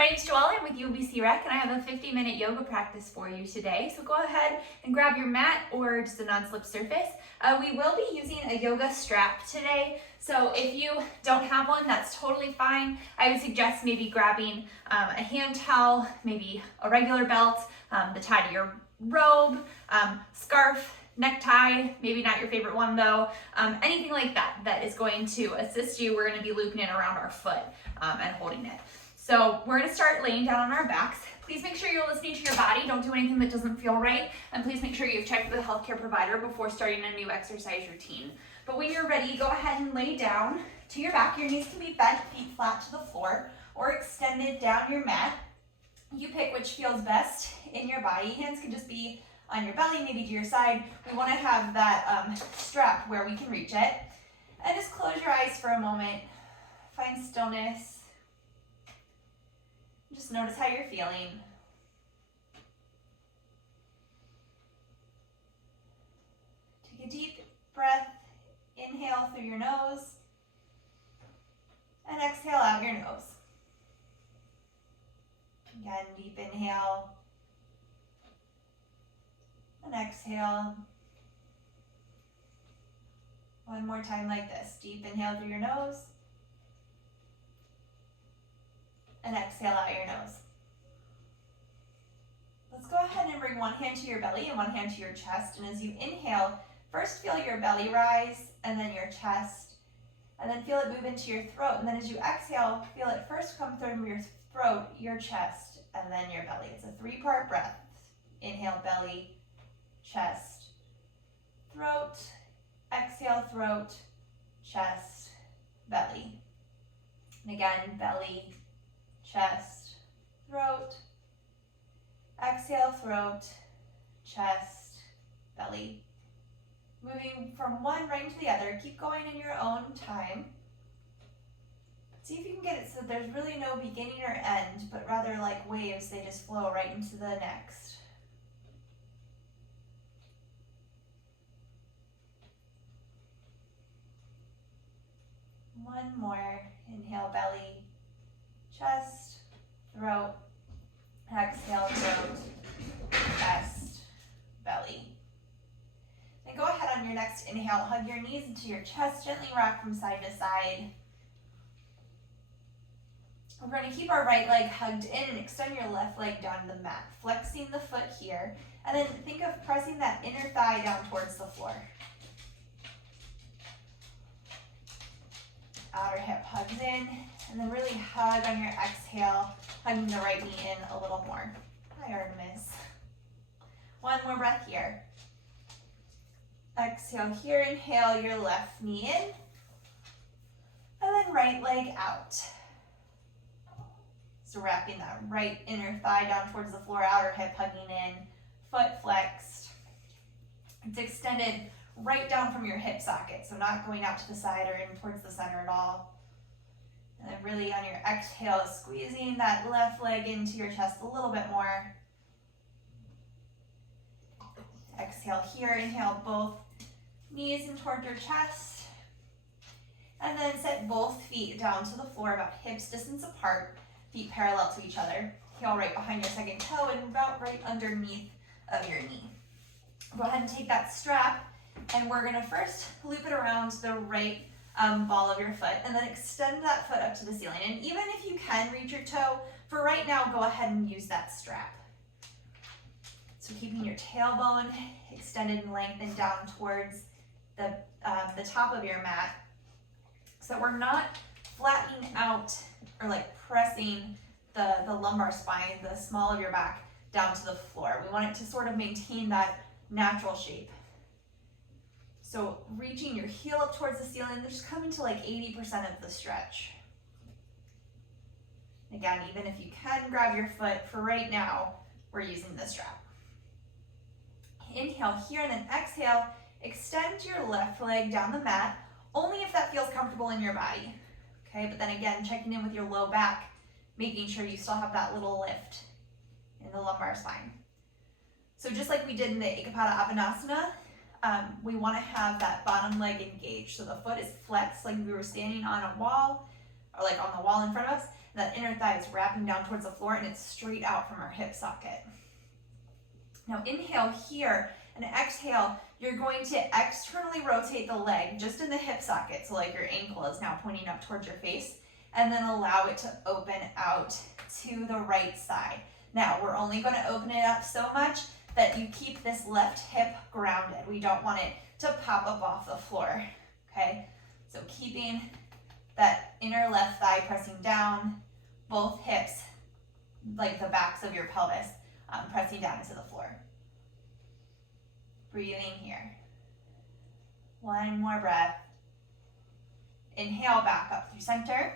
My name's Joella, I'm with UBC Rec, and I have a 50-minute yoga practice for you today. So go ahead and grab your mat or just a non-slip surface. We will be using a yoga strap today. So if you don't have one, that's totally fine. I would suggest maybe grabbing a hand towel, maybe a regular belt, the tie to your robe, scarf, necktie, maybe not your favorite one though, anything like that is going to assist you. We're going to be looping it around our foot and holding it. So we're going to start laying down on our backs. Please make sure you're listening to your body. Don't do anything that doesn't feel right. And please make sure you've checked with a healthcare provider before starting a new exercise routine. But when you're ready, go ahead and lay down to your back. Your knees can be bent, feet flat to the floor, or extended down your mat. You pick which feels best in your body. Hands can just be on your belly, maybe to your side. We want to have that strap where we can reach it. And just close your eyes for a moment. Find stillness. Just notice how you're feeling. Take a deep breath. Inhale through your nose. And exhale out your nose. Again, deep inhale. And exhale. One more time like this. Deep inhale through your nose. And exhale out your nose. Let's go ahead and bring one hand to your belly and one hand to your chest. And as you inhale, first feel your belly rise and then your chest. And then feel it move into your throat. And then as you exhale, feel it first come through your throat, your chest, and then your belly. It's a 3-part breath. Inhale, belly, chest, throat. Exhale, throat, chest, belly. And again, belly, chest, throat. Exhale, throat, chest, belly. Moving from one right into the other. Keep going in your own time. See if you can get it so there's really no beginning or end, but rather like waves, they just flow right into the next. One more. Inhale, belly, chest, throat. Exhale, throat, chest, belly. Then go ahead on your next inhale, hug your knees into your chest, gently rock from side to side. We're going to keep our right leg hugged in and extend your left leg down to the mat, flexing the foot here. And then think of pressing that inner thigh down towards the floor. Outer hip hugs in, and then really hug on your exhale, hugging the right knee in a little more. Hi, Artemis. One more breath here. Exhale here, inhale your left knee in, and then right leg out. So wrapping that right inner thigh down towards the floor, outer hip hugging in, foot flexed. It's extended right down from your hip socket, so not going out to the side or in towards the center at all. And then really on your exhale, squeezing that left leg into your chest a little bit more. Exhale here, inhale both knees in towards your chest. And then set both feet down to the floor about hips distance apart, feet parallel to each other. Heel right behind your second toe and about right underneath of your knee. Go ahead and take that strap, and we're gonna first loop it around the right ball of your foot and then extend that foot up to the ceiling. And even if you can reach your toe, for right now, go ahead and use that strap. So keeping your tailbone extended and lengthened down towards the top of your mat, so that we're not flattening out or like pressing the lumbar spine, the small of your back, down to the floor. We want it to sort of maintain that natural shape. So reaching your heel up towards the ceiling, just coming to like 80% of the stretch. Again, even if you can grab your foot, for right now, we're using the strap. Inhale here and then exhale, extend your left leg down the mat, only if that feels comfortable in your body. Okay, but then again, checking in with your low back, making sure you still have that little lift in the lumbar spine. So just like we did in the Ekapada Avanasana, we want to have that bottom leg engaged. So the foot is flexed like we were standing on a wall or like on the wall in front of us, That inner thigh is wrapping down towards the floor and it's straight out from our hip socket. Now inhale here and exhale, you're going to externally rotate the leg just in the hip socket. So like your ankle is now pointing up towards your face, and then allow it to open out to the right side. Now we're only going to open it up so much that you keep this left hip grounded. We don't want it to pop up off the floor, okay? So keeping that inner left thigh pressing down, both hips, like the backs of your pelvis, pressing down into the floor. Breathing here. One more breath. Inhale, back up through center.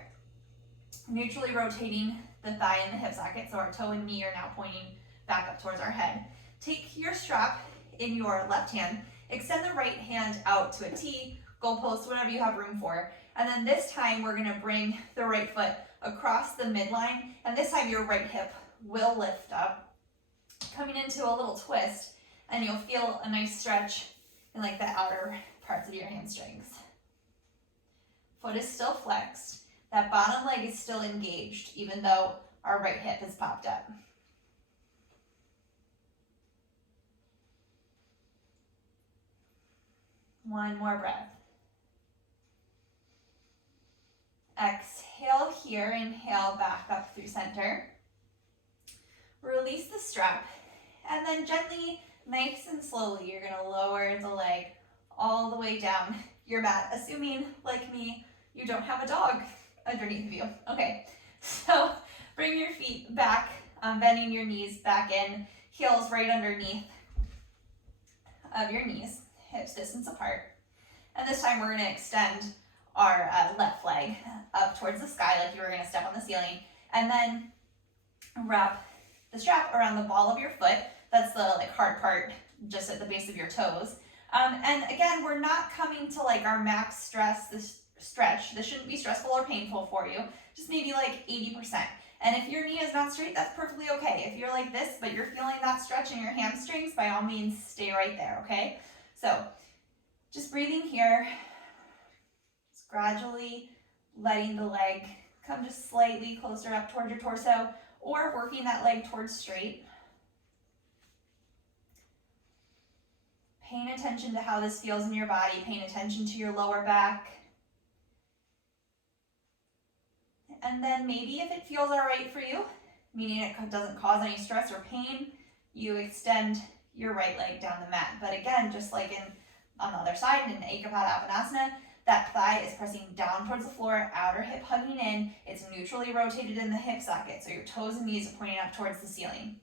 Neutrally rotating the thigh and the hip socket, so our toe and knee are now pointing back up towards our head. Take your strap in your left hand, extend the right hand out to a T, goalpost, whatever you have room for. And then this time we're gonna bring the right foot across the midline, and this time your right hip will lift up, coming into a little twist, and you'll feel a nice stretch in like the outer parts of your hamstrings. Foot is still flexed. That bottom leg is still engaged, even though our right hip has popped up. One more breath. Exhale here, inhale back up through center. Release the strap, and then gently, nice and slowly, you're gonna lower the leg all the way down your mat, assuming, like me, you don't have a dog underneath of you. Okay, so bring your feet back, bending your knees back in, heels right underneath of your knees, hips distance apart. And this time we're gonna extend our left leg up towards the sky like you were gonna step on the ceiling, and then wrap the strap around the ball of your foot. That's the hard part just at the base of your toes. And again, we're not coming to our max stress, this stretch. This shouldn't be stressful or painful for you, just maybe 80%. And if your knee is not straight, that's perfectly okay. If you're like this, but you're feeling that stretch in your hamstrings, by all means, stay right there, okay? So just breathing here, just gradually letting the leg come just slightly closer up towards your torso, or working that leg towards straight. Paying attention to how this feels in your body, paying attention to your lower back. And then maybe if it feels all right for you, meaning it doesn't cause any stress or pain, you extend your right leg down the mat. But again, just like on the other side in Ekapada-Apanasana, that thigh is pressing down towards the floor, outer hip hugging in. It's neutrally rotated in the hip socket, so your toes and knees are pointing up towards the ceiling.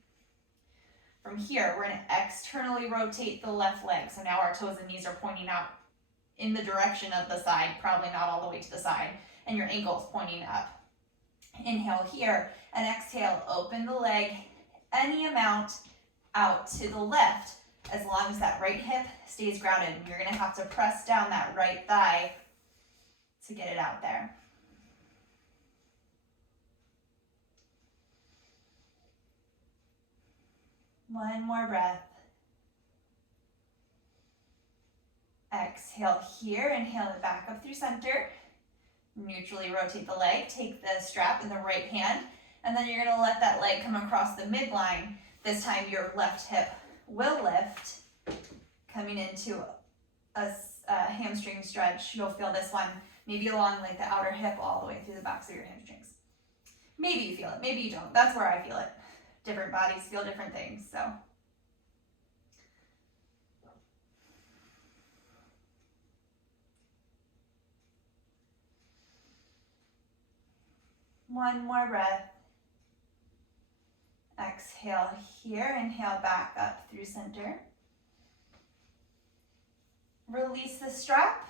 From here, we're going to externally rotate the left leg. So now our toes and knees are pointing out in the direction of the side, probably not all the way to the side, and your ankle is pointing up. Inhale here, and exhale, open the leg any amount out to the left, as long as that right hip stays grounded. You're going to have to press down that right thigh to get it out there. One more breath. Exhale here, inhale it back up through center. Neutrally rotate the leg, take the strap in the right hand, and then you're gonna let that leg come across the midline. This time your left hip will lift, coming into a hamstring stretch. You'll feel this one maybe along the outer hip all the way through the backs of your hamstrings. Maybe you feel it, maybe you don't. That's where I feel it. Different bodies feel different things, so. One more breath. Exhale here, inhale back up through center. Release the strap,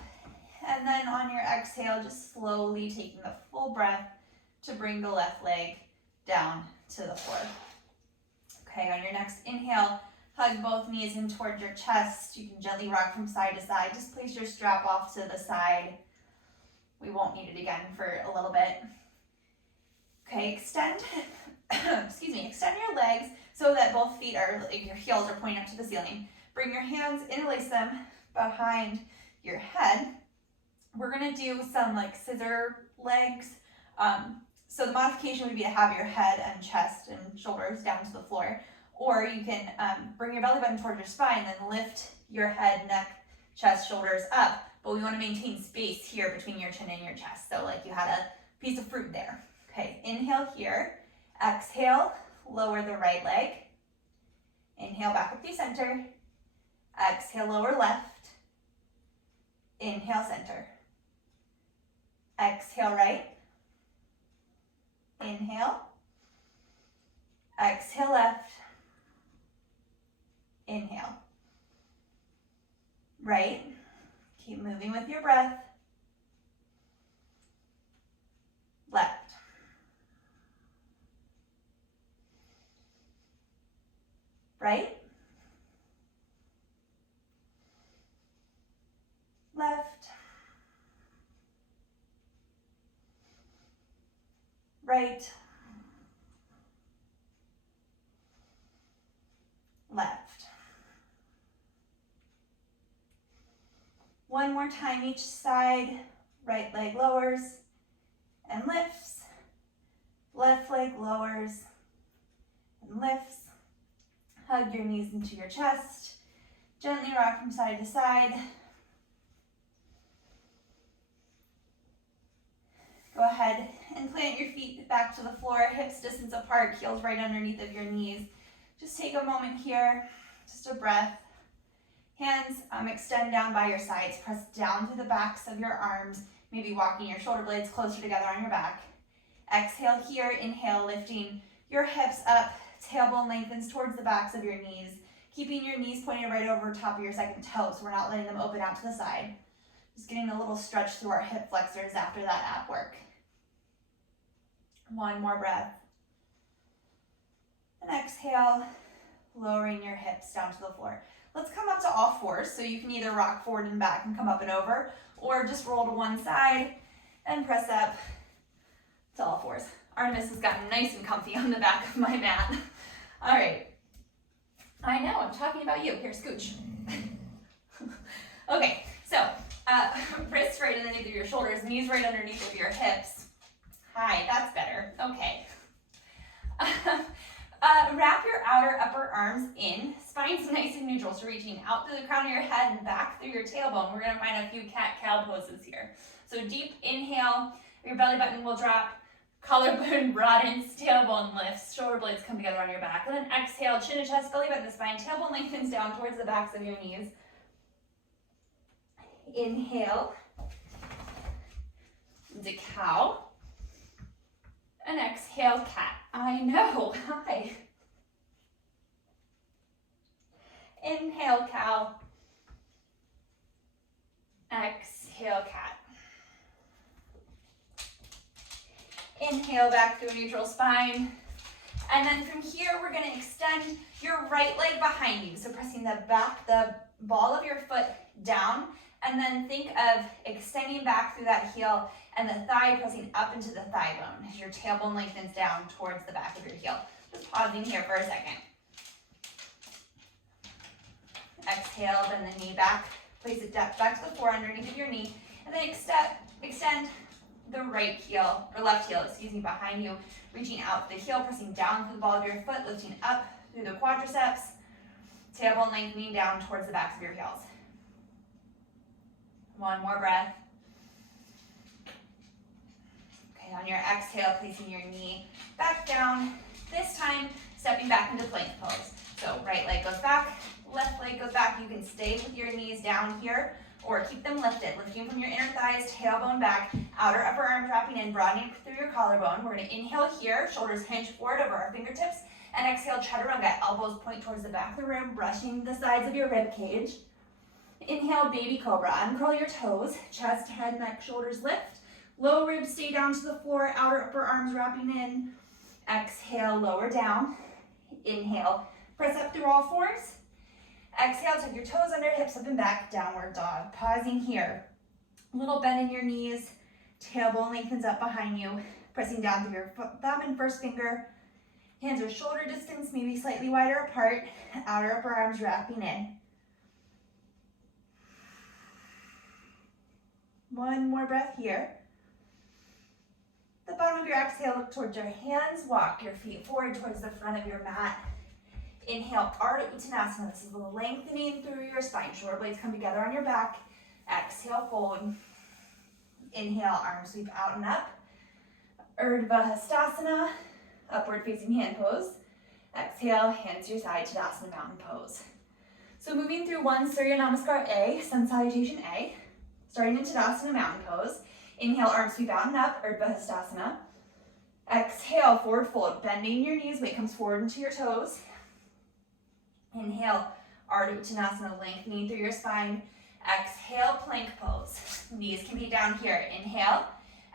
and then on your exhale, just slowly taking the full breath to bring the left leg down to the floor. Okay, on your next inhale, hug both knees in towards your chest. You can gently rock from side to side. Just place your strap off to the side. We won't need it again for a little bit. Okay, extend, extend your legs so that both feet are, your heels are pointing up to the ceiling. Bring your hands, interlace them behind your head. We're gonna do some scissor legs. So the modification would be to have your head and chest and shoulders down to the floor, or you can bring your belly button towards your spine and then lift your head, neck, chest, shoulders up, but we want to maintain space here between your chin and your chest. So like you had a piece of fruit there. Okay, inhale here, exhale, lower the right leg. Inhale back up through center. Exhale, lower left. Inhale, center. Exhale, right. Inhale. Exhale, left. Inhale. Right. Keep moving with your breath. Left. Right. Left. Right. Left. One more time each side. Right leg lowers and lifts. Left leg lowers and lifts. Hug your knees into your chest. Gently rock from side to side. Go ahead and plant your feet back to the floor, hips distance apart, heels right underneath of your knees. Just take a moment here, just a breath. Hands extend down by your sides, press down through the backs of your arms, maybe walking your shoulder blades closer together on your back. Exhale here, inhale, lifting your hips up, tailbone lengthens towards the backs of your knees, keeping your knees pointed right over top of your second toe, so we're not letting them open out to the side. Just getting a little stretch through our hip flexors after that ab work. One more breath. And exhale, lowering your hips down to the floor. Let's come up to all fours, so you can either rock forward and back and come up and over, or just roll to one side and press up to all fours. Artemis has gotten nice and comfy on the back of my mat. All right. I know, I'm talking about you. Here, scooch. Okay, so wrists right underneath of your shoulders, knees right underneath of your hips. Hi, that's better. Okay. Wrap your outer upper arms in. Spine's nice and neutral, so reaching out through the crown of your head and back through your tailbone. We're going to find a few cat-cow poses here. So deep inhale, your belly button will drop, collarbone broadens, tailbone lifts, shoulder blades come together on your back. And then exhale, chin to chest, belly button to spine, tailbone lengthens down towards the backs of your knees. Inhale into cow. And exhale, cat. I know, hi. Inhale, cow. Exhale, cat. Inhale back to a neutral spine. And then from here, we're gonna extend your right leg behind you. So pressing the ball of your foot down, and then think of extending back through that heel and the thigh pressing up into the thigh bone as your tailbone lengthens down towards the back of your heel. Just pausing here for a second. Exhale, bend the knee back, place it back to the floor underneath of your knee, and then extend the right heel, or left heel, excuse me, behind you, reaching out the heel, pressing down through the ball of your foot, lifting up through the quadriceps, tailbone lengthening down towards the backs of your heels. One more breath. Okay, on your exhale, placing your knee back down, this time stepping back into plank pose. So right leg goes back, left leg goes back. You can stay with your knees down here or keep them lifted, lifting from your inner thighs, tailbone back, outer upper arm dropping in, broadening through your collarbone. We're gonna inhale here, shoulders hinge forward over our fingertips, and exhale, chaturanga, elbows point towards the back of the room, brushing the sides of your rib cage. Inhale, baby cobra, uncurl your toes, chest, head, neck, shoulders lift. Low ribs stay down to the floor, outer upper arms wrapping in. Exhale, lower down. Inhale, press up through all fours. Exhale, tuck your toes under, hips up and back, downward dog. Pausing here. Little bend in your knees, tailbone lengthens up behind you, pressing down through your thumb and first finger. Hands are shoulder distance, maybe slightly wider apart, outer upper arms wrapping in. One more breath here. The bottom of your exhale, look towards your hands. Walk your feet forward towards the front of your mat. Inhale, Ardha Uttanasana. This is the lengthening through your spine. Shoulder blades come together on your back. Exhale, fold. Inhale, arms sweep out and up. Urdhva Hastasana, upward facing hand pose. Exhale, hands to your side, Tadasana mountain pose. So moving through one Surya Namaskar A, Sun Salutation A. Starting in Tadasana mountain pose. Inhale, arms sweep out and up, Urdhva Hastasana. Exhale, forward fold, bending your knees, weight comes forward into your toes. Inhale, Ardha Uttanasana, lengthening through your spine. Exhale, plank pose. Knees can be down here. Inhale,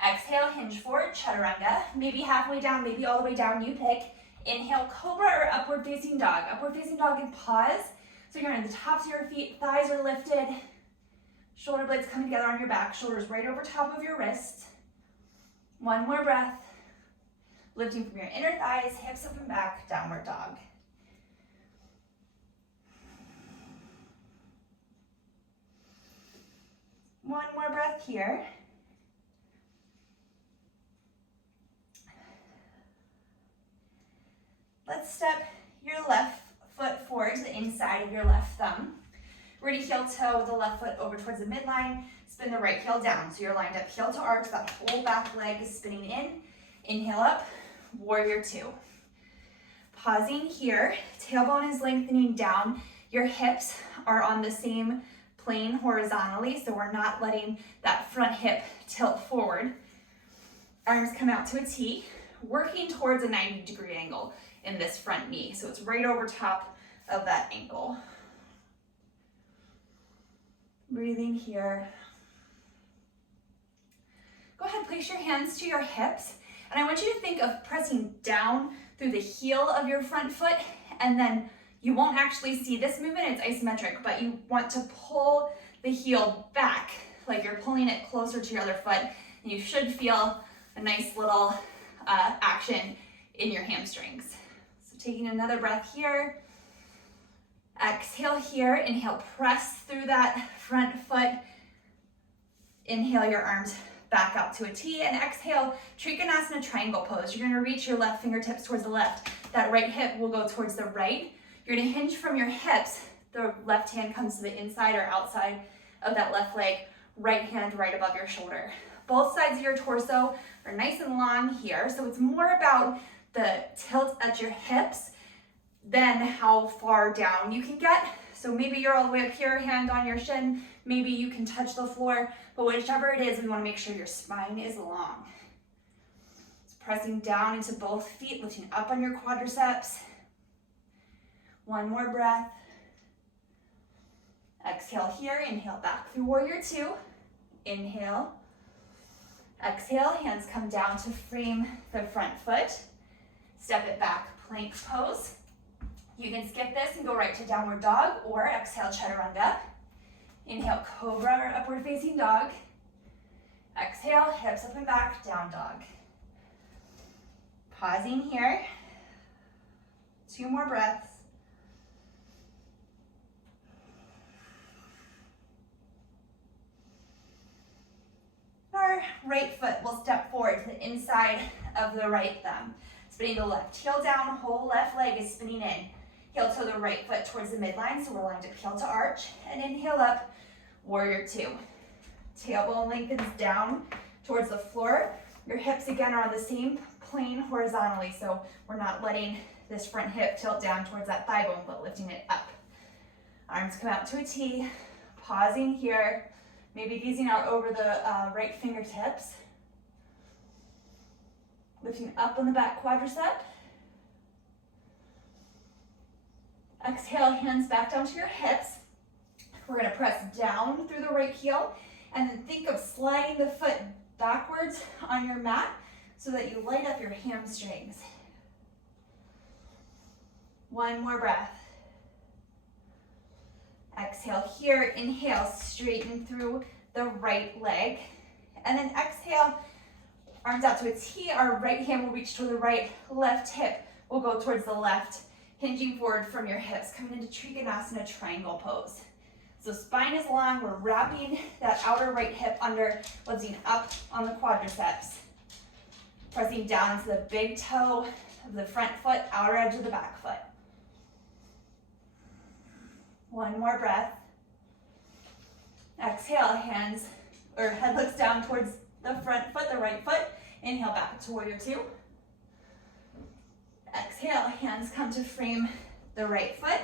exhale, hinge forward, chaturanga. Maybe halfway down, maybe all the way down, you pick. Inhale, cobra or upward facing dog. Upward facing dog and pause. So you're on the tops of your feet, thighs are lifted. Shoulder blades coming together on your back, shoulders right over top of your wrists. One more breath. Lifting from your inner thighs, hips up and back, downward dog. One more breath here. Let's step your left foot forward to the inside of your left thumb. We're going to heel toe the left foot over towards the midline. Spin the right heel down. So you're lined up heel to arch. That whole back leg is spinning in. Inhale up, warrior two. Pausing here. Tailbone is lengthening down. Your hips are on the same plane horizontally, so we're not letting that front hip tilt forward. Arms come out to a T, working towards a 90-degree angle in this front knee. So it's right over top of that ankle. Breathing here. Go ahead, place your hands to your hips, and I want you to think of pressing down through the heel of your front foot, and then you won't actually see this movement, it's isometric, but you want to pull the heel back, like you're pulling it closer to your other foot, and you should feel a nice little action in your hamstrings. So taking another breath here. Exhale here, inhale, press through that front foot. Inhale your arms back out to a T, and exhale, Trikonasana triangle pose. You're gonna reach your left fingertips towards the left. That right hip will go towards the right. You're gonna hinge from your hips. The left hand comes to the inside or outside of that left leg. Right hand right above your shoulder. Both sides of your torso are nice and long here, so it's more about the tilt at your hips than how far down you can get. So maybe you're all the way up here, hand on your shin, maybe you can touch the floor, but whichever it is, we wanna make sure your spine is long. So pressing down into both feet, lifting up on your quadriceps. One more breath. Exhale here, inhale back through warrior two. Inhale. Exhale, hands come down to frame the front foot. Step it back, plank pose. You can skip this and go right to downward dog, or exhale, chaturanga. Inhale, cobra or upward facing dog. Exhale, hips up and back, down dog. Pausing here. Two more breaths. Our right foot will step forward to the inside of the right thumb. Spinning the left heel down, whole left leg is spinning in. Heel toe the right foot towards the midline, so we're lined up heel to arch. And inhale up, warrior two. Tailbone lengthens down towards the floor. Your hips again are on the same plane horizontally, so we're not letting this front hip tilt down towards that thigh bone, but lifting it up. Arms come out to a T, pausing here. Maybe gazing out over the right fingertips. Lifting up on the back quadricep. Exhale, hands back down to your hips. We're gonna press down through the right heel, and then think of sliding the foot backwards on your mat so that you light up your hamstrings. One more breath. Exhale here, inhale, straighten through the right leg. And then exhale, arms out to a T, our right hand will reach to the right, left hip will go towards the left, hinging forward from your hips, coming into Trikonasana triangle pose. So spine is long, we're wrapping that outer right hip under, lifting up on the quadriceps. Pressing down into the big toe of the front foot, outer edge of the back foot. One more breath. Exhale, hands or head looks down towards the front foot, the right foot. Inhale back to warrior two. Exhale, hands come to frame the right foot.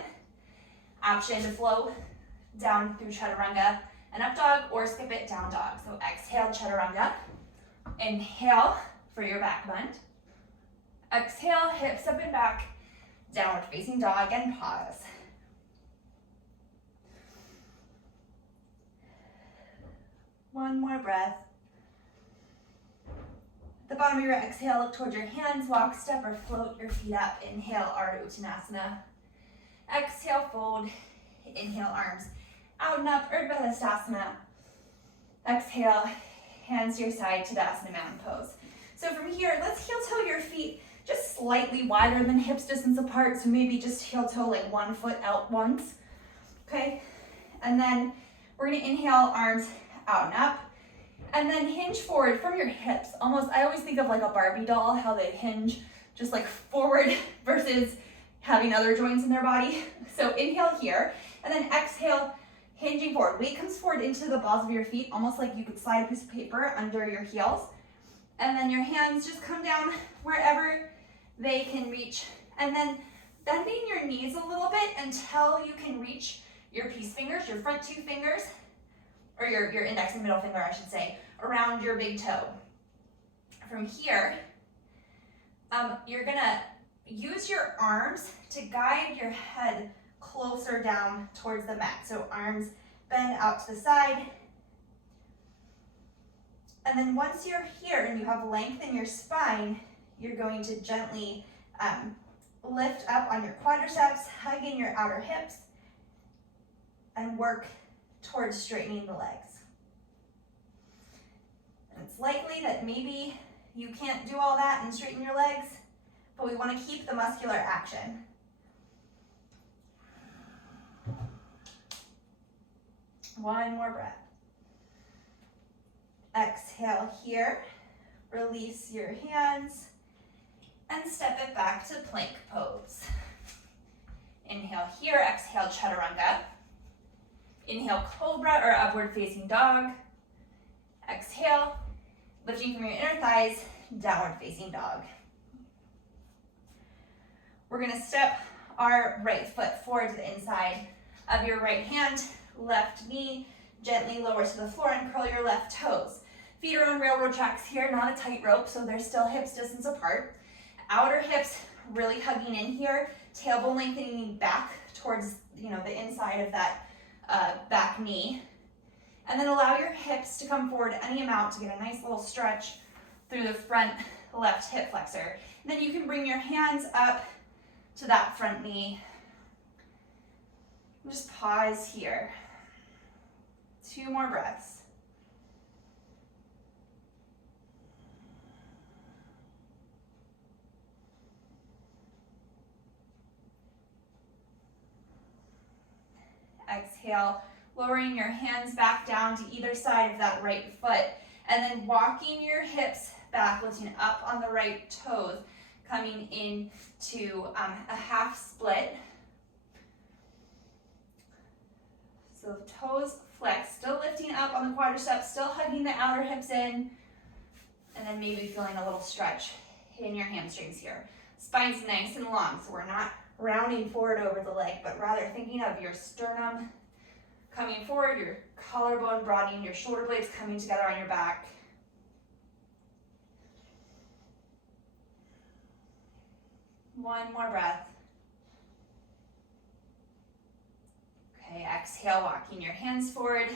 Option to flow down through chaturanga and up dog, or skip it, down dog. So exhale, chaturanga. Inhale for your back bend. Exhale, hips up and back, downward facing dog, and pause. One more breath. At the bottom of your exhale, look towards your hands, walk, step, or float your feet up. Inhale, Ardha Uttanasana. Exhale, fold. Inhale, arms out and up, Urdhva Hastasana. Exhale, hands to your side, Tadasana Mountain Pose. So from here, let's heel toe your feet just slightly wider than hips distance apart. So maybe just heel toe like 1 foot out once. Okay, and then we're gonna inhale, arms out and up, and then hinge forward from your hips. Almost, I always think of like a Barbie doll, how they hinge just like forward versus having other joints in their body. So inhale here, and then exhale, hinging forward. Weight comes forward into the balls of your feet, almost like you could slide a piece of paper under your heels. And then your hands just come down wherever they can reach. And then bending your knees a little bit until you can reach your peace fingers, your front 2 fingers, or your index and middle finger, I should say, around your big toe. From here, you're gonna use your arms to guide your head closer down towards the mat. So arms bend out to the side. And then once you're here and you have length in your spine, you're going to gently lift up on your quadriceps, hug in your outer hips, and work towards straightening the legs. And it's likely that maybe you can't do all that and straighten your legs, but we want to keep the muscular action. One more breath. Exhale here, release your hands, and step it back to plank pose. Inhale here, exhale, chaturanga. Inhale, cobra or upward facing dog. Exhale, lifting from your inner thighs, downward facing dog. We're gonna step our right foot forward to the inside of your right hand, left knee, gently lower to the floor and curl your left toes. Feet are on railroad tracks here, not a tightrope, so they're still hips distance apart. Outer hips really hugging in here, tailbone lengthening back towards the inside of that back knee. And then allow your hips to come forward any amount to get a nice little stretch through the front left hip flexor. And then you can bring your hands up to that front knee. Just pause here. 2 more breaths. Exhale, lowering your hands back down to either side of that right foot, and then walking your hips back, lifting up on the right toes, coming into a half split. So the toes flex, still lifting up on the quadriceps, still hugging the outer hips in, and then maybe feeling a little stretch in your hamstrings here. Spine's nice and long, so we're not rounding forward over the leg, but rather thinking of your sternum coming forward, your collarbone broadening, your shoulder blades coming together on your back. One more breath. Okay, exhale, walking your hands forward,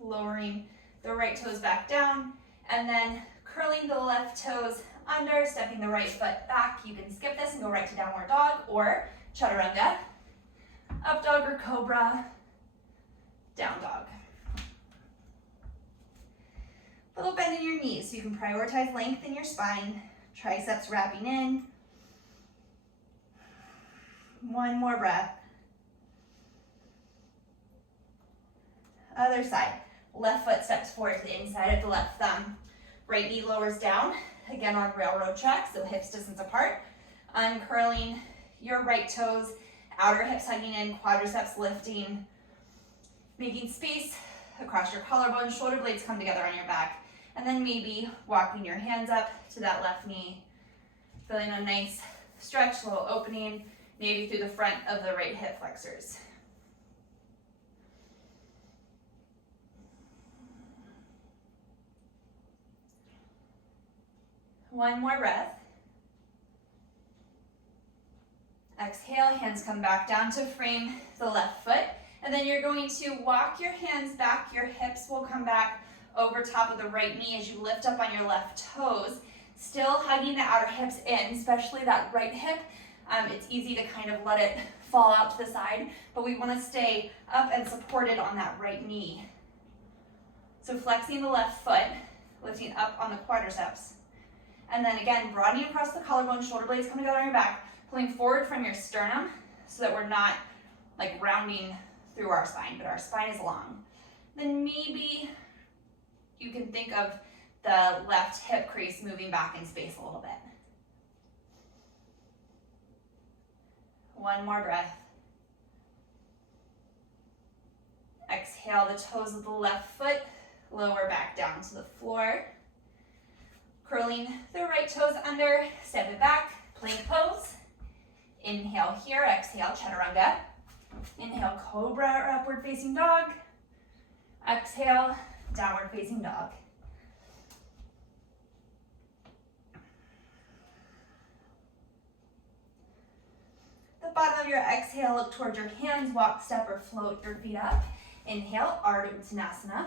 lowering the right toes back down, and then curling the left toes under, stepping the right foot back. You can skip this and go right to downward dog or chaturanga, up dog or cobra, down dog. Little bend in your knees so you can prioritize length in your spine, triceps wrapping in. One more breath. Other side. Left foot steps forward to the inside of the left thumb. Right knee lowers down. again on railroad tracks, so hips distance apart. Uncurling your right toes, outer hips hugging in, quadriceps lifting, making space across your collarbone, shoulder blades come together on your back, and then maybe walking your hands up to that left knee, feeling a nice stretch, little opening, maybe through the front of the right hip flexors. One more breath. Exhale, hands come back down to frame the left foot, and then you're going to walk your hands back, your hips will come back over top of the right knee as you lift up on your left toes, still hugging the outer hips in, especially that right hip. It's easy to kind of let it fall out to the side, but we want to stay up and supported on that right knee. So flexing the left foot, lifting up on the quadriceps. And then again, broadening across the collarbone, shoulder blades come together on your back, pulling forward from your sternum so that we're not like rounding through our spine, but our spine is long. Then maybe you can think of the left hip crease moving back in space a little bit. One more breath. Exhale, the toes of the left foot, lower back down to the floor. Curling the right toes under, step it back, plank pose. Inhale here, exhale, chaturanga. Inhale, cobra or upward facing dog. Exhale, downward facing dog. The bottom of your exhale, look towards your hands, walk, step, or float your feet up. Inhale, Ardha Uttanasana.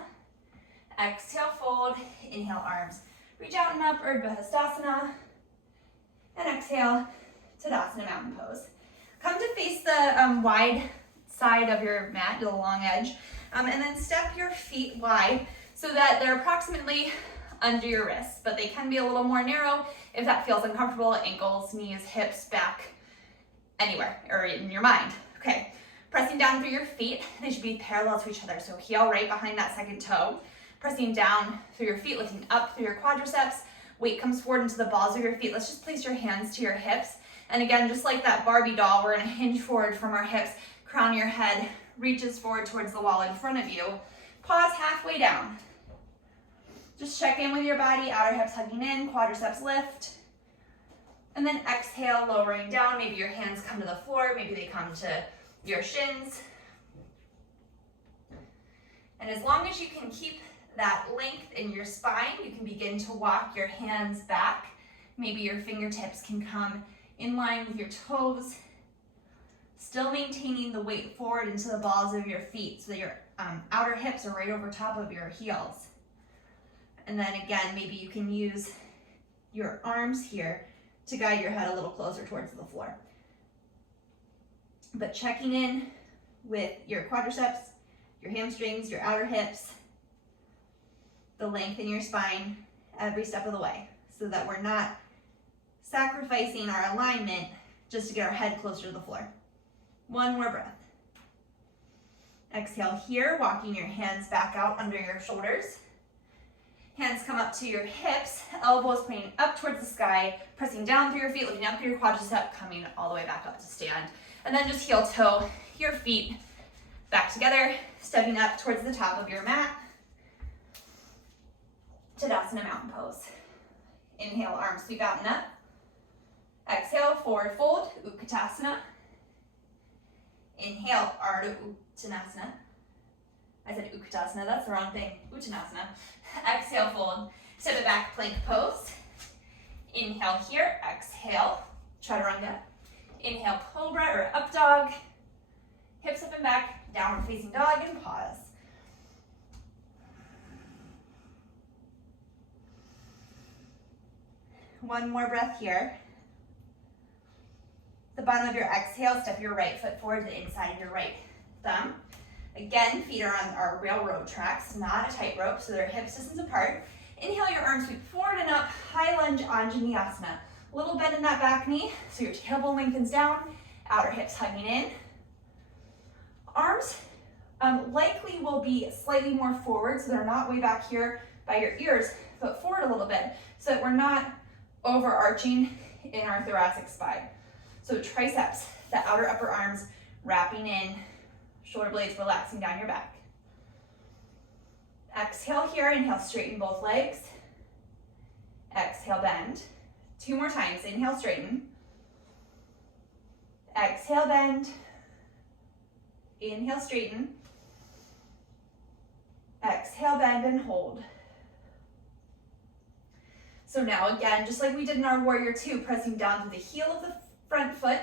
Exhale, fold. Inhale, arms. Reach out and up, Urdhva Hastasana. And exhale, Tadasana Mountain Pose. Come to face the wide side of your mat, the long edge, and then step your feet wide so that they're approximately under your wrists, but they can be a little more narrow if that feels uncomfortable. Ankles, knees, hips, back, anywhere, or in your mind. Okay, pressing down through your feet, they should be parallel to each other, so heel right behind that second toe. Pressing down through your feet, lifting up through your quadriceps. Weight comes forward into the balls of your feet. Let's just place your hands to your hips. And again, just like that Barbie doll, we're gonna hinge forward from our hips. Crown of your head reaches forward towards the wall in front of you. Pause halfway down. Just check in with your body, outer hips hugging in, quadriceps lift. And then exhale, lowering down. Maybe your hands come to the floor, maybe they come to your shins. And as long as you can keep that length in your spine, you can begin to walk your hands back. Maybe your fingertips can come in line with your toes, still maintaining the weight forward into the balls of your feet so that your outer hips are right over top of your heels. And then again, maybe you can use your arms here to guide your head a little closer towards the floor. But checking in with your quadriceps, your hamstrings, your outer hips, the length in your spine every step of the way so that we're not sacrificing our alignment just to get our head closer to the floor. One more breath. Exhale here, walking your hands back out under your shoulders. Hands come up to your hips, elbows pointing up towards the sky, pressing down through your feet, lifting up through your quadricep, coming all the way back up to stand. And then just heel toe your feet back together, stepping up towards the top of your mat. Tadasana Mountain Pose. Inhale, arms sweep out and up. Exhale, forward fold, Utkatasana. Inhale, Ardha Uttanasana. I said Utkatasana, that's the wrong thing. Uttanasana. Exhale, fold, step it back, plank pose. Inhale here, exhale, chaturanga. Inhale, cobra or up dog. Hips up and back, downward facing dog, and pause. One more breath here. The bottom of your exhale, step your right foot forward to the inside of your right thumb. Again, feet are on our railroad tracks, not a tightrope, so they're hips distance apart. Inhale, your arms sweep forward and up, high lunge Anjaneyasana. A little bend in that back knee, so your tailbone lengthens down, outer hips hugging in. Arms likely will be slightly more forward, so they're not way back here by your ears, but forward a little bit, so that we're not overarching in our thoracic spine. So triceps, the outer upper arms wrapping in, shoulder blades relaxing down your back. Exhale here, inhale, straighten both legs. Exhale, bend. 2 more times, inhale, straighten. Exhale, bend. Inhale, straighten. Exhale, bend and hold. So now again, just like we did in our warrior 2, pressing down through the heel of the front foot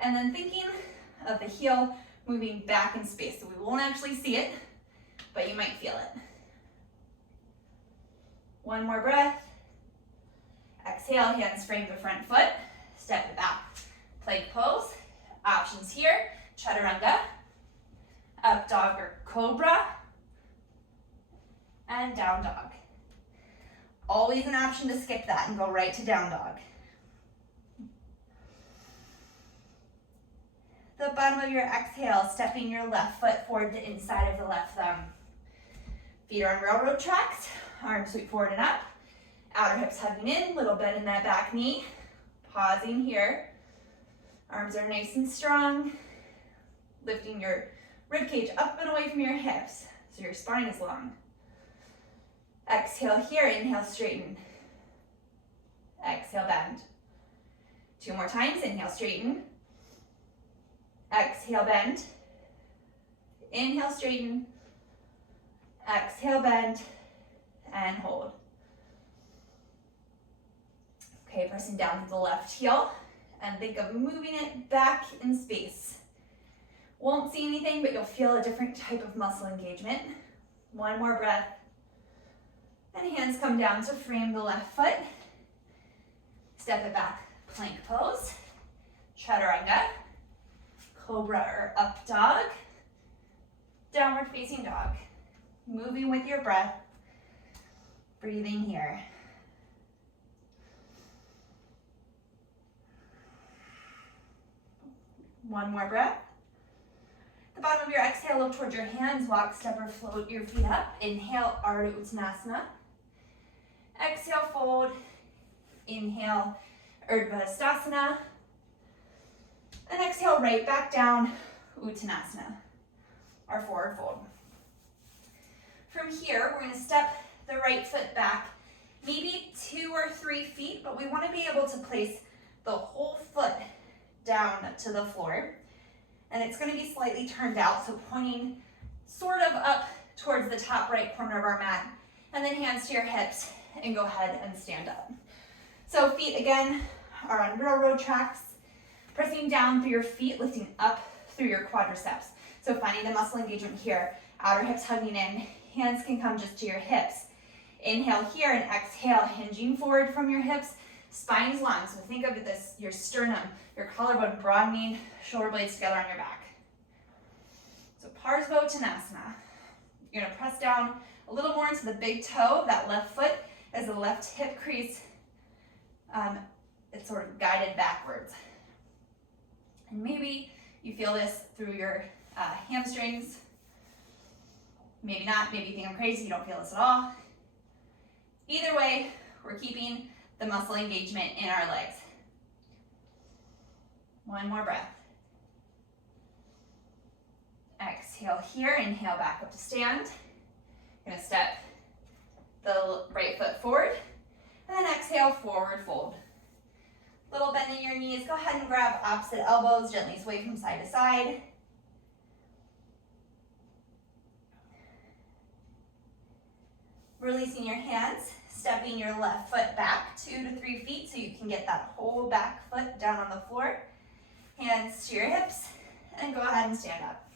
and then thinking of the heel moving back in space. So we won't actually see it, but you might feel it. 1 more breath. Exhale, hands frame the front foot, step it back. Plank pose, options here, chaturanga, up dog or cobra, and down dog. Always an option to skip that and go right to down dog. The bottom of your exhale, stepping your left foot forward to inside of the left thumb. Feet are on railroad tracks, arms sweep forward and up. Outer hips hugging in, little bend in that back knee. Pausing here. Arms are nice and strong. Lifting your rib cage up and away from your hips so your spine is long. Exhale here, inhale, straighten. Exhale, bend. 2 more times, inhale, straighten. Exhale, bend. Inhale, straighten. Exhale, bend, and hold. Okay, pressing down to the left heel, and think of moving it back in space. Won't see anything, but you'll feel a different type of muscle engagement. 1 more breath. And hands come down to frame the left foot. Step it back, plank pose, chaturanga, cobra or up dog, downward facing dog. Moving with your breath, breathing here. One more breath. The bottom of your exhale, look towards your hands, walk, step, or float your feet up. Inhale, Ardha Uttanasana. Exhale, fold. Inhale, Urdhva Hastasana. And exhale, right back down, Uttanasana, or forward fold. From here, we're going to step the right foot back, maybe 2 or 3 feet, but we want to be able to place the whole foot down to the floor. And it's going to be slightly turned out, so pointing sort of up towards the top right corner of our mat. And then hands to your hips and go ahead and stand up. So feet again are on railroad tracks, pressing down through your feet, lifting up through your quadriceps. So finding the muscle engagement here, outer hips hugging in, hands can come just to your hips. Inhale here and exhale, hinging forward from your hips. Spine is long, so think of this, your sternum, your collarbone broadening, shoulder blades together on your back. So Parsvottanasana. You're gonna press down a little more into the big toe of that left foot as the left hip crease, it's sort of guided backwards. And maybe you feel this through your hamstrings. Maybe not, maybe you think I'm crazy, you don't feel this at all. Either way, we're keeping the muscle engagement in our legs. 1 more breath. Exhale here, inhale back up to stand. You're gonna step the right foot forward, and then exhale, forward fold. Little bend in your knees, go ahead and grab opposite elbows, gently sway from side to side. Releasing your hands, stepping your left foot back 2 to 3 feet so you can get that whole back foot down on the floor. Hands to your hips, and go ahead and stand up.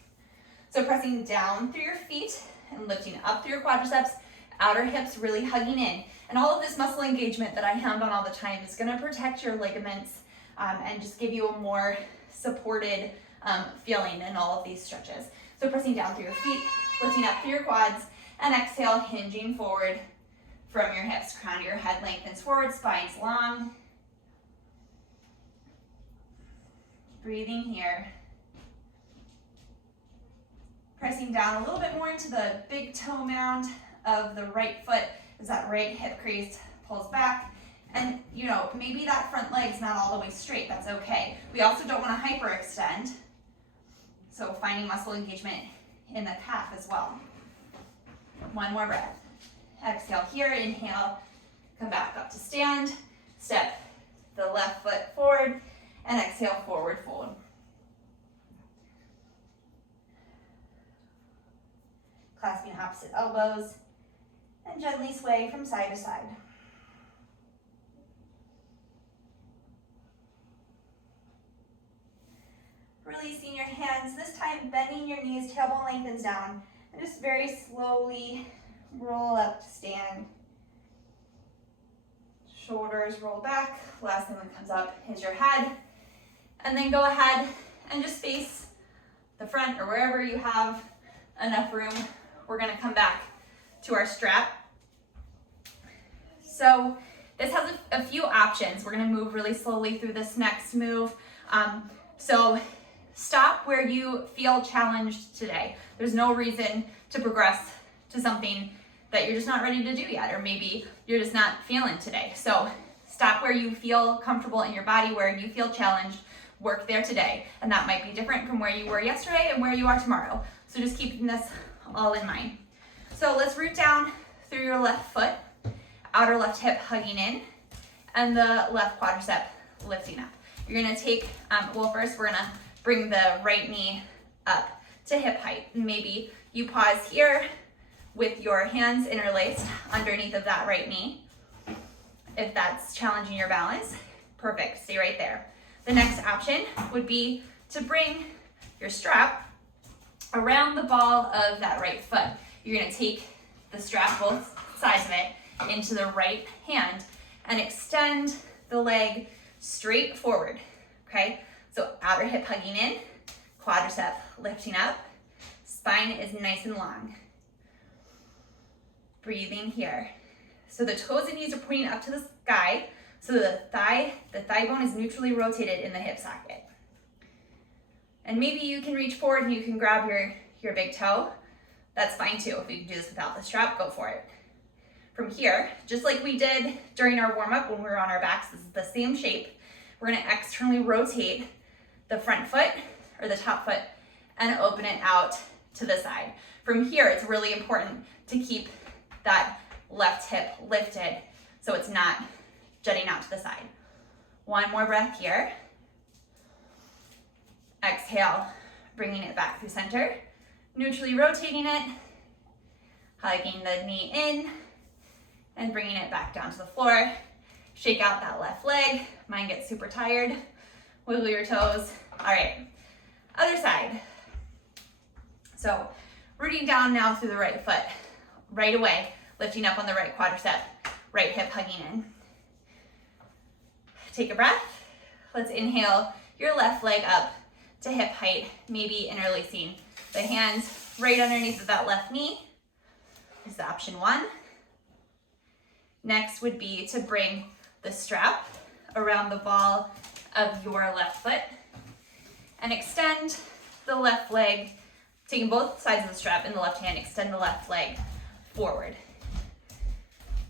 So pressing down through your feet and lifting up through your quadriceps, outer hips really hugging in. And all of this muscle engagement that I hound on all the time is gonna protect your ligaments and just give you a more supported feeling in all of these stretches. So pressing down through your feet, lifting up through your quads, and exhale, hinging forward from your hips. Crown of your head lengthens forward, spine's long. Breathing here. Pressing down a little bit more into the big toe mound of the right foot as that right hip crease pulls back And maybe that front leg's not all the way straight, that's okay. We also don't want to hyperextend, so finding muscle engagement in the calf as well. One more breath. Exhale here, inhale, come back up to stand, step the left foot forward, and exhale, forward fold. Clasping opposite elbows, and gently sway from side to side. Releasing your hands, this time bending your knees, tailbone lengthens down, and just very slowly roll up to stand. Shoulders roll back, last thing that comes up is your head. And then go ahead and just face the front or wherever you have enough room. We're gonna come back to our strap. So this has a few options. We're gonna move really slowly through this next move. So stop where you feel challenged today. There's no reason to progress to something that you're just not ready to do yet, or maybe you're just not feeling today. So stop where you feel comfortable in your body, where you feel challenged, work there today. And that might be different from where you were yesterday and where you are tomorrow. So just keeping this all in mind. So let's root down through your left foot, outer left hip hugging in, and the left quadricep lifting up. You're gonna take, first we're gonna bring the right knee up to hip height. Maybe you pause here with your hands interlaced underneath of that right knee. If that's challenging your balance, perfect, stay right there. The next option would be to bring your strap around the ball of that right foot. You're gonna take the strap, both sides of it, into the right hand and extend the leg straight forward, okay? So outer hip hugging in, quadricep lifting up, spine is nice and long. Breathing here. So the toes and knees are pointing up to the sky, so the thigh bone is neutrally rotated in the hip socket. And maybe you can reach forward and you can grab your big toe. That's fine too. If you can do this without the strap, go for it. From here, just like we did during our warm-up when we were on our backs, this is the same shape. We're gonna externally rotate the front foot or the top foot and open it out to the side. From here, it's really important to keep that left hip lifted so it's not jutting out to the side. One more breath here. Exhale, bringing it back through center, neutrally rotating it, hugging the knee in, and bringing it back down to the floor. Shake out that left leg. Mine gets super tired. Wiggle your toes. All right, other side. So rooting down now through the right foot. Right away, lifting up on the right quadricep, right hip hugging in. Take a breath. Let's inhale your left leg up to hip height, maybe interlacing the hands right underneath of that left knee. This is option one. Next would be to bring the strap around the ball of your left foot and extend the left leg, taking both sides of the strap in the left hand, extend the left leg forward.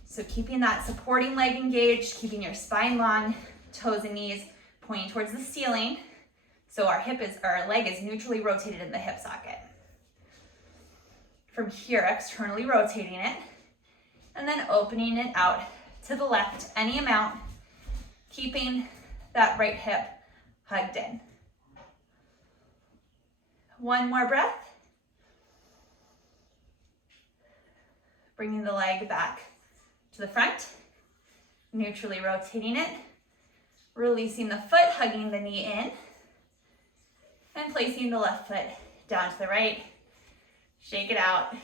So keeping that supporting leg engaged, keeping your spine long, toes and knees pointing towards the ceiling. So our leg is neutrally rotated in the hip socket. From here, externally rotating it, and then opening it out to the left any amount, keeping that right hip hugged in. One more breath. Bringing the leg back to the front, neutrally rotating it, releasing the foot, hugging the knee in, and placing the left foot down to the right. Shake it out.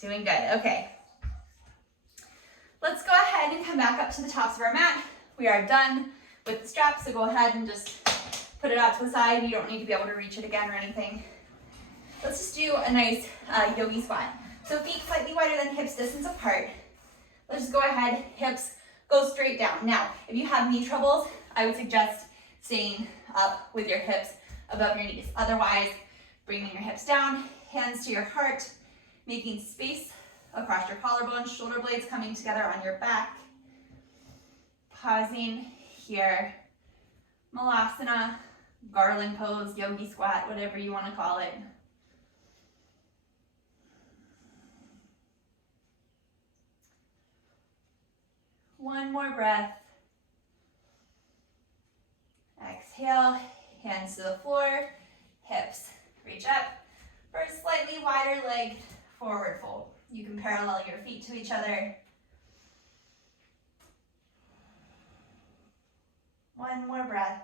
Doing good. Okay. Let's go ahead and come back up to the tops of our mat. We are done with the strap, so go ahead and just put it out to the side. You don't need to be able to reach it again or anything. Let's just do a nice yogi squat. So feet slightly wider than hips distance apart. Let's just go ahead, hips go straight down. Now, if you have knee troubles, I would suggest staying up with your hips above your knees. Otherwise, bringing your hips down, hands to your heart, making space across your collarbones, shoulder blades coming together on your back. pausing here. Malasana, garland pose, yogi squat, whatever you want to call it. One more breath. Exhale, hands to the floor, hips reach up for a slightly wider leg forward fold. You can parallel your feet to each other. One more breath.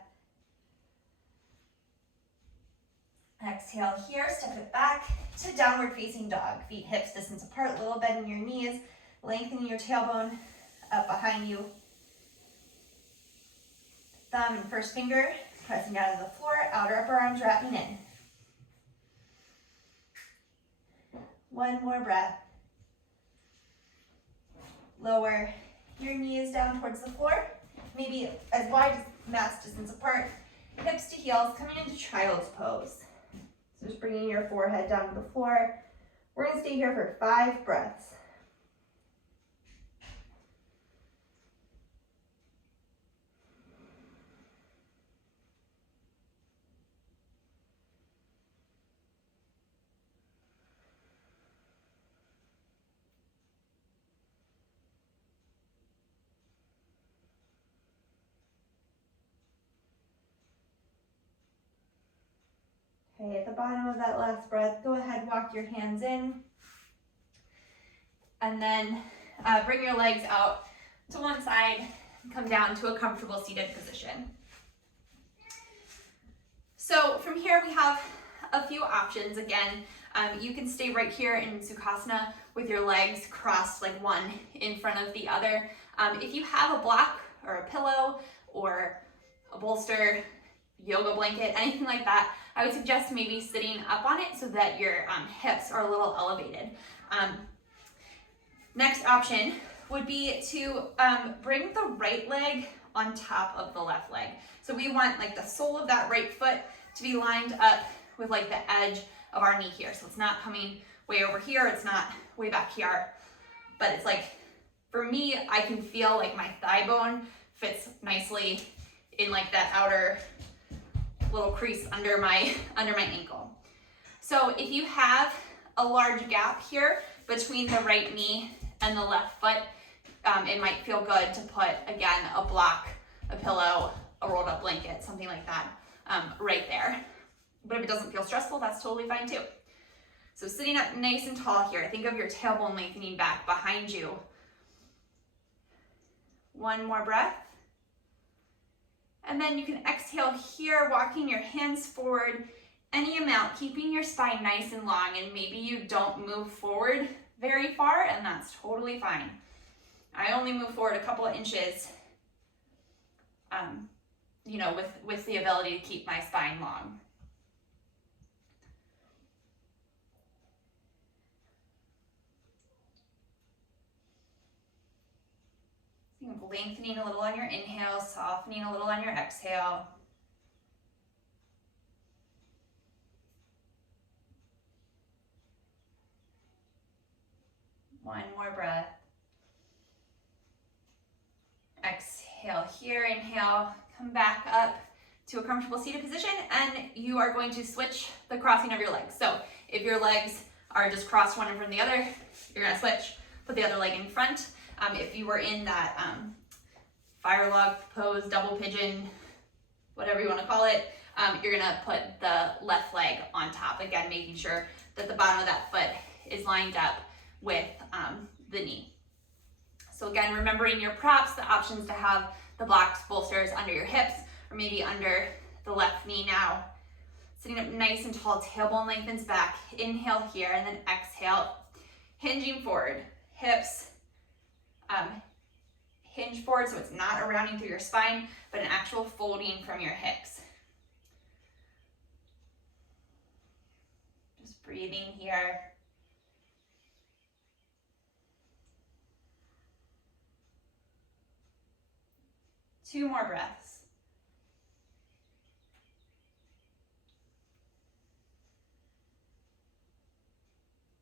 Exhale here, step it back to downward facing dog. Feet hips distance apart, little bend in your knees, lengthening your tailbone up behind you. Thumb and first finger pressing down to the floor, outer upper arms wrapping in. One more breath. Lower your knees down towards the floor, maybe as wide as mat's distance apart, hips to heels, coming into child's pose. So just bringing your forehead down to the floor. We're going to stay here for 5 breaths. Okay, at the bottom of that last breath, go ahead, walk your hands in. And then bring your legs out to one side, come down to a comfortable seated position. So from here we have a few options. Again, you can stay right here in Sukhasana with your legs crossed like one in front of the other. If you have a block or a pillow or a bolster, yoga blanket, anything like that, I would suggest maybe sitting up on it so that your hips are a little elevated. Next option would be to bring the right leg on top of the left leg. So we want like the sole of that right foot to be lined up with like the edge of our knee here. So it's not coming way over here, it's not way back here, but it's like, for me, I can feel like my thigh bone fits nicely in like that outer little crease under my ankle. So if you have a large gap here between the right knee and the left foot, it might feel good to put, again, a block, a pillow, a rolled up blanket, something like that, right there. But if it doesn't feel stressful, that's totally fine too. So sitting up nice and tall here, think of your tailbone lengthening back behind you. One more breath. And then you can exhale here, walking your hands forward any amount, keeping your spine nice and long, and maybe you don't move forward very far, and that's totally fine. I only move forward a couple of inches, with the ability to keep my spine long. Lengthening a little on your inhale, softening a little on your exhale. One more breath. Exhale here, inhale, come back up to a comfortable seated position, and you are going to switch the crossing of your legs. So if your legs are just crossed one in front of the other, you're gonna switch, put the other leg in front. If you were in that fire log pose, double pigeon, whatever you want to call it, you're going to put the left leg on top. Again, making sure that the bottom of that foot is lined up with the knee. So again, remembering your props, the options to have the blocks, bolsters under your hips, or maybe under the left knee now. Sitting up nice and tall, tailbone lengthens back. Inhale here, and then exhale, hinging forward. Hips hinge forward, so it's not a rounding through your spine, but an actual folding from your hips. Just breathing here. Two more breaths.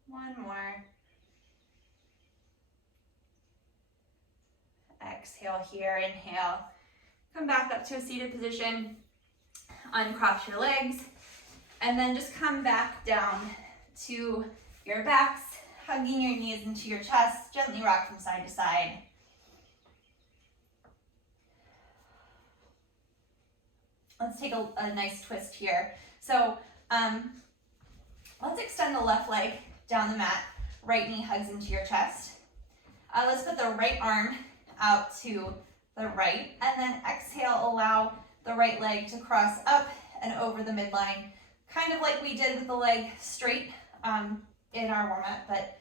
One more. exhale here, inhale. Come back up to a seated position, uncross your legs, and then just come back down to your backs, hugging your knees into your chest, gently rock from side to side. Let's take a nice twist here. So let's extend the left leg down the mat. Right knee hugs into your chest. Let's put the right arm out to the right, and then exhale, allow the right leg to cross up and over the midline, kind of like we did with the leg straight in our warm-up, but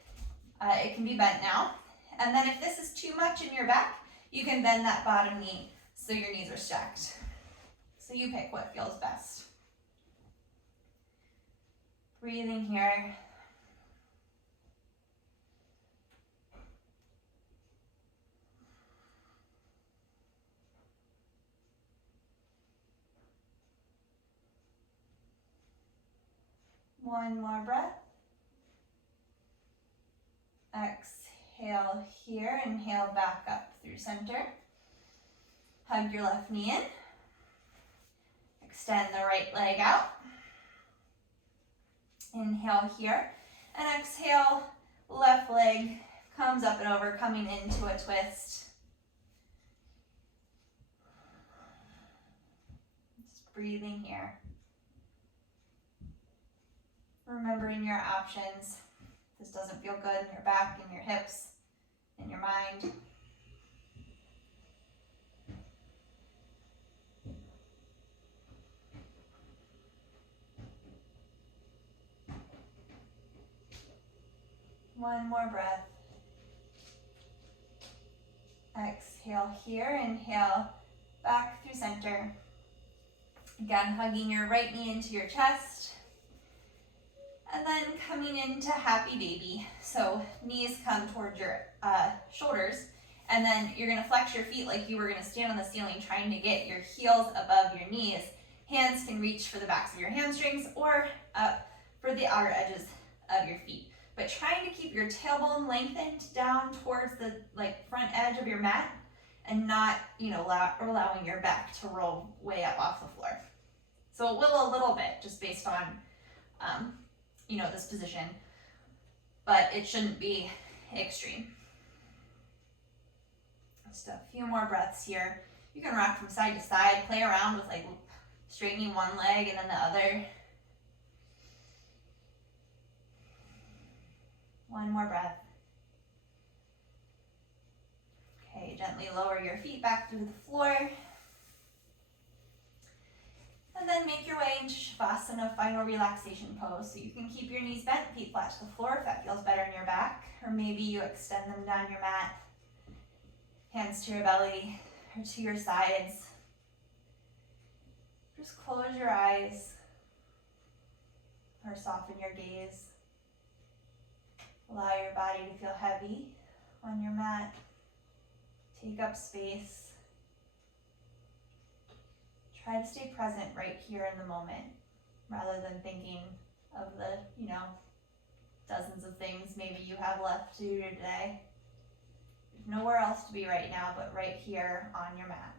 it can be bent now. And then if this is too much in your back, you can bend that bottom knee so your knees are stacked. So you pick what feels best. Breathing here. One more breath. Exhale here, inhale back up through center. Hug your left knee in. Extend the right leg out. Inhale here, and exhale, left leg comes up and over, coming into a twist. Just breathing here. Remembering your options. If this doesn't feel good in your back, in your hips, in your mind. One more breath. Exhale here, inhale back through center. Again, hugging your right knee into your chest. And then coming into happy baby. So knees come towards your shoulders, and then you're gonna flex your feet like you were gonna stand on the ceiling, trying to get your heels above your knees. Hands can reach for the backs of your hamstrings or up for the outer edges of your feet. But trying to keep your tailbone lengthened down towards the front edge of your mat, and not, allowing your back to roll way up off the floor. So it will a little bit, just based on, this position, but it shouldn't be extreme. Just a few more breaths here. You can rock from side to side, play around with straightening one leg and then the other. One more breath. Okay, gently lower your feet back through the floor. And then make your way into Shavasana, final relaxation pose. So you can keep your knees bent, feet flat to the floor if that feels better in your back. Or maybe you extend them down your mat, hands to your belly or to your sides. Just close your eyes or soften your gaze. Allow your body to feel heavy on your mat. Take up space. Try to stay present right here in the moment, rather than thinking of the, dozens of things maybe you have left to do today. There's nowhere else to be right now but right here on your mat.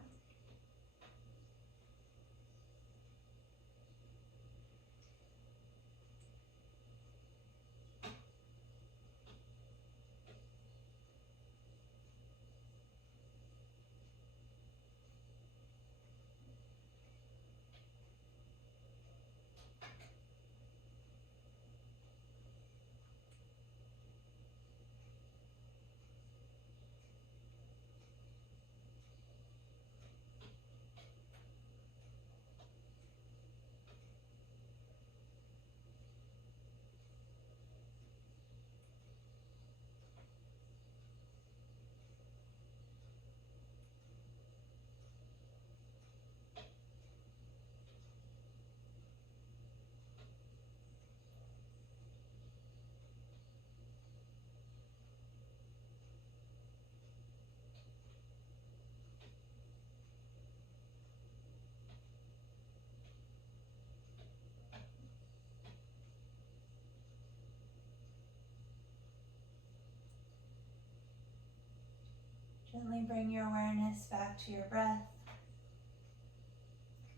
Gently bring your awareness back to your breath.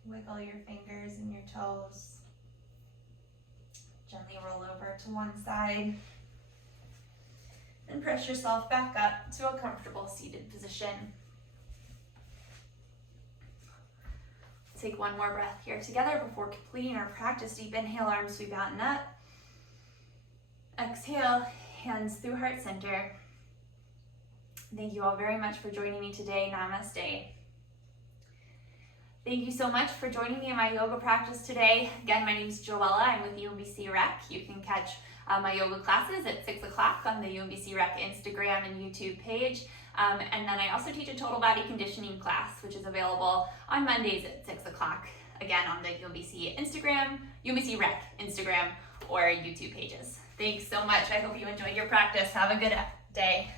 Wiggle your fingers and your toes. Gently roll over to one side. And press yourself back up to a comfortable seated position. Take one more breath here together before completing our practice. Deep inhale, arms sweep out and up. Exhale, hands through heart center. Thank you all very much for joining me today. Namaste. Thank you so much for joining me in my yoga practice today. Again, my name is Joella. I'm with UMBC Rec. You can catch my yoga classes at 6 o'clock on the UMBC Rec Instagram and YouTube page. And then I also teach a total body conditioning class, which is available on Mondays at 6 o'clock, again on the UMBC Instagram, UMBC Rec Instagram or YouTube pages. Thanks so much. I hope you enjoyed your practice. Have a good day.